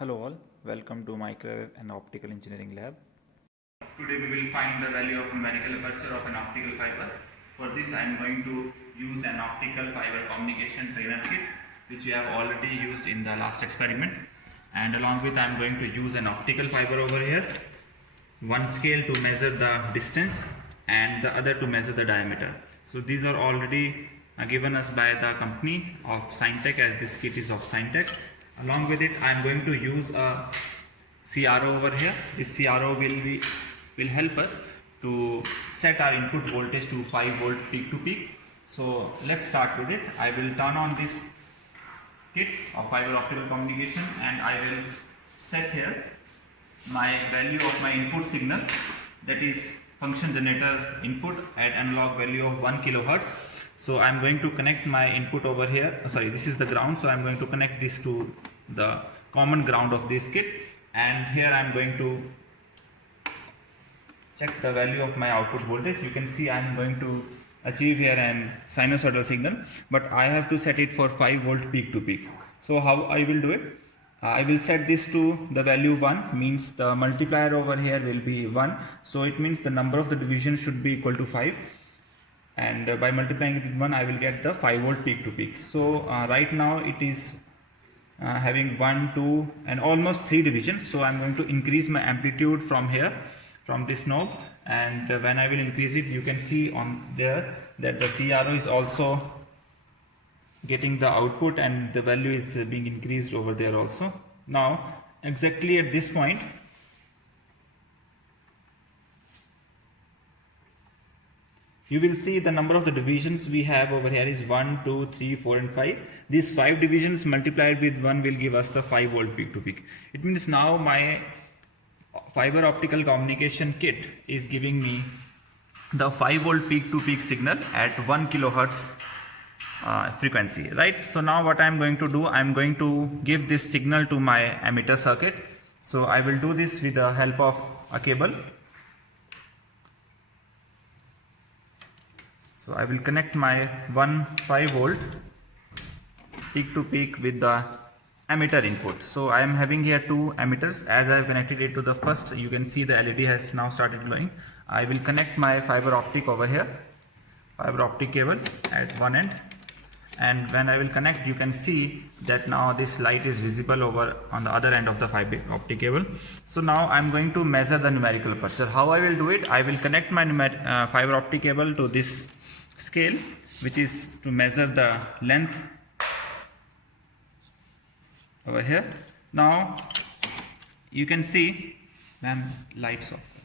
Hello all, welcome to Microwave and Optical Engineering Lab. Today we will find the value of numerical aperture of an optical fiber. For this I am going to use an optical fiber communication trainer kit which we have already used in the last experiment, and along with I am going to use an optical fiber over here, one scale to measure the distance and the other to measure the diameter. So these are already given us by the company of Scientech, as this kit is of Scientech. Along with it I am going to use a CRO over here. This CRO will help us to set our input voltage to 5 volt peak to peak. So let's start with it. I will turn on this kit of fiber optical communication and I will set here my value of my input signal, that is function generator input at analog value of 1 kilohertz. So I am going to connect my input over here. Sorry, this is the ground, so I am going to connect this to the common ground of this kit, and here I am going to check the value of my output voltage. You can see I am going to achieve here an sinusoidal signal, but I have to set it for 5 volt peak to peak. So how I will do it? I will set this to the value 1, means the multiplier over here will be 1, so it means the number of the divisions should be equal to 5, and by multiplying it with 1 I will get the 5 volt peak to peak. So right now it is having 1, 2 and almost 3 divisions, so I am going to increase my amplitude from here, from this knob, and when I will increase it, you can see on there that the CRO is also getting the output and the value is being increased over there also. Now exactly at this point you will see the number of the divisions we have over here is 1, 2, 3, 4 and 5. These 5 divisions multiplied with 1 will give us the 5 volt peak to peak. It means now my fiber optical communication kit is giving me the 5 volt peak to peak signal at 1 kilohertz frequency, right? So now what I am going to do, I am going to give this signal to my emitter circuit. So I will do this with the help of a cable. So I will connect my 5 volt peak to peak with the emitter input. So I am having here 2 emitters. As I have connected it to the first, you can see the LED has now started glowing. I will connect my fiber optic over here, fiber optic cable at one end, and when I will connect, you can see that now this light is visible over on the other end of the fiber optic cable. So now I am going to measure the numerical aperture. How I will do it? I will connect my fiber optic cable to this scale, which is to measure the length over here. Now you can see, lights off.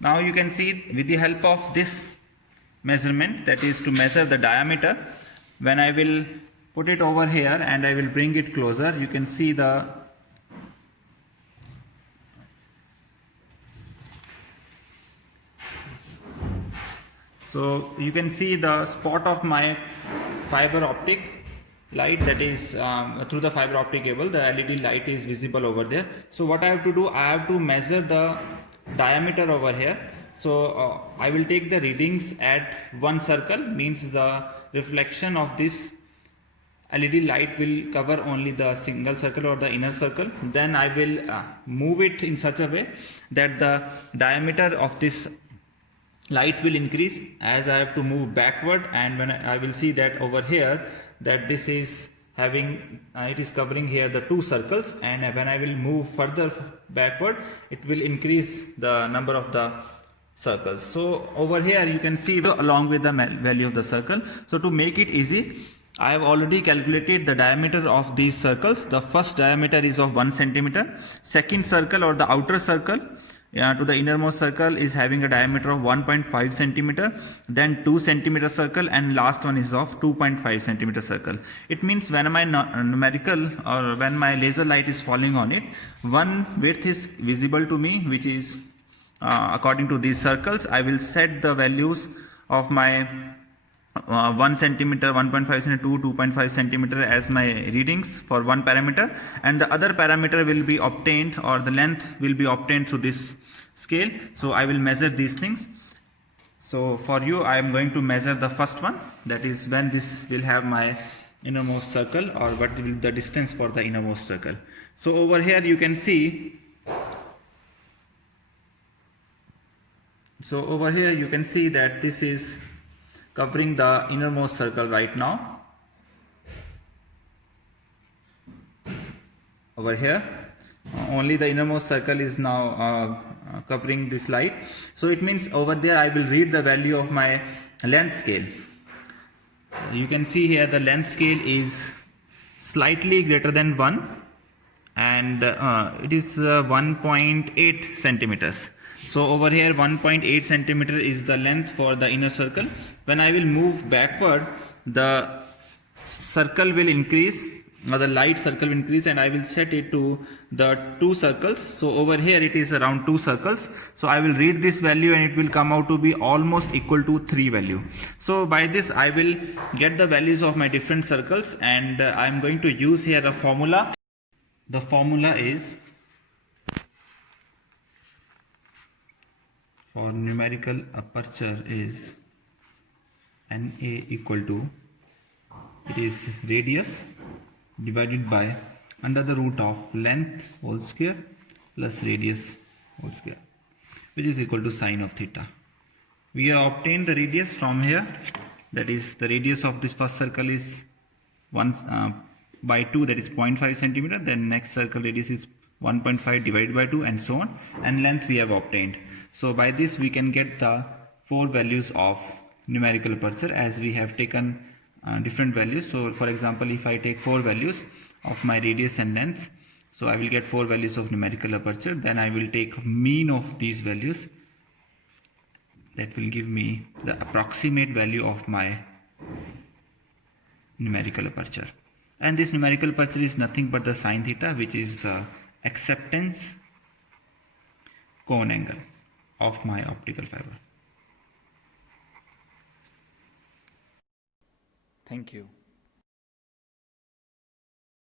Now you can see with the help of this measurement, that is to measure the diameter, when I will put it over here and I will bring it closer, you can see the spot of my fiber optic light, that is through the fiber optic cable, the LED light is visible over there. So what I have to do, I have to measure the diameter over here. So I will take the readings at one circle, means the reflection of this LED light will cover only the single circle or the inner circle. Then I will move it in such a way that the diameter of this light will increase as I have to move backward, and when I will see that over here that this is having it is covering here the 2 circles, and when I will move further backward, it will increase the number of the circles. So over here you can see along with the value of the circle. So to make it easy, I have already calculated the diameter of these circles. The first diameter is of 1 centimeter. Second circle, or the outer circle to the innermost circle, is having a diameter of 1.5 centimeter, then 2 centimeter circle, and last one is of 2.5 centimeter circle. It means when my numerical or when my laser light is falling on it, one width is visible to me, which is according to these circles. I will set the values of my 1 centimeter, 1.5 centimeter, 2.5 centimeter as my readings for one parameter, and the other parameter will be obtained, or the length will be obtained through this scale. So I will measure these things. So for you I am going to measure the first one, that is when this will have my innermost circle, or what will be the distance for the innermost circle. So over here you can see, that this is covering the innermost circle right now. Over here only the innermost circle is now covering this light. So it means over there I will read the value of my length scale. You can see here the length scale is slightly greater than 1, and it is 1.8 centimeters. So over here 1.8 centimeter is the length for the inner circle. When I will move backward, the circle will increase, or the light circle will increase, and I will set it to the 2 circles. So over here it is around 2 circles. So I will read this value and it will come out to be almost equal to 3 value. So by this I will get the values of my different circles, and I am going to use here a formula. The formula is, for numerical aperture, is NA equal to, it is radius divided by under the root of length whole square plus radius whole square, which is equal to sine of theta. We have obtained the radius from here, that is the radius of this first circle is 1 by 2, that is 0.5 centimeter. Then next circle radius is 1.5 divided by 2, and so on, and length we have obtained. So by this we can get the 4 values of numerical aperture, as we have taken different values. So for example, if I take 4 values of my radius and length, so I will get 4 values of numerical aperture. Then I will take mean of these values, that will give me the approximate value of my numerical aperture. And this numerical aperture is nothing but the sine theta, which is the acceptance cone angle of my optical fiber. Thank you.